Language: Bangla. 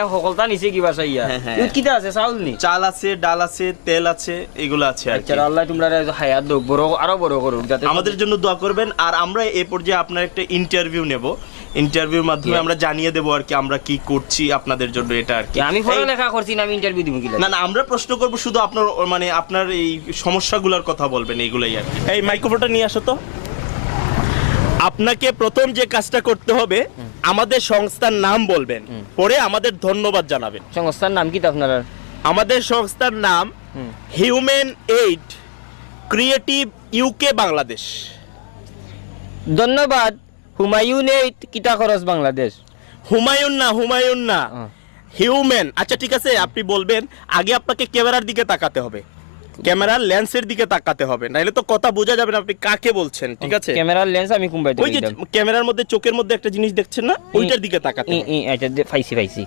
সকলটা নিচে কি বাসা ইয়া ইউত কিটা আছে চাউল নি চাল আছে, ডাল আছে, তেল আছে, এগুলো আছে আর কি। আচ্ছা আল্লাহ তোমরা হায়াত দোক বড় আরো বড় করুক যাতে আমাদের জন্য দোয়া করবেন। আর আমরা এই পর্যায়ে আপনার একটা ইন্টারভিউ নেব, ইন্টারভিউর মাধ্যমে আমরা জানিয়ে দেবো আর কি আমরা কি করছি আপনাদের জন্য, এটা আর কি। আমি পড়ালেখা করছি না, আমি ইন্টারভিউ দিব কি না না, আমরা প্রশ্ন করব শুধু আপনার মানে আপনার এই সমস্যাগুলোর কথা বলবেন, এইগুলাই আর কি। এই মাইক্রোফোনটা নিয়ে আসো তো। আপনাকে প্রথম যে কাজটা করতে হবে, আমাদের সংস্থার নাম বলবেন, পরে আমাদের ধন্যবাদ জানাবেন। সংস্থার নাম কি আপনার? আমাদের সংস্থার নাম human aid creative UK Bangladesh. ধন্যবাদ হুমায়ুনে কিটা খরচ বাংলাদেশ। হুমায়ুন না হিউম্যান। আচ্ছা ঠিক আছে, আপনি বলবেন, আগে আপনাকে ক্যামেরার দিকে তাকাতে হবে, ক্যামেরার লেন্সের দিকে তাকাতে হবে, নাহলে তো কথা বোঝা যাবে না আপনি কাকে বলছেন। ঠিক আছে, ক্যামেরার লেন্স আমি কোনবাইতে ওই যে ক্যামেরার মধ্যে চোখের মধ্যে একটা জিনিস দেখছেন না, ওইটার দিকে তাকাতে হবে। আচ্ছা পাইছি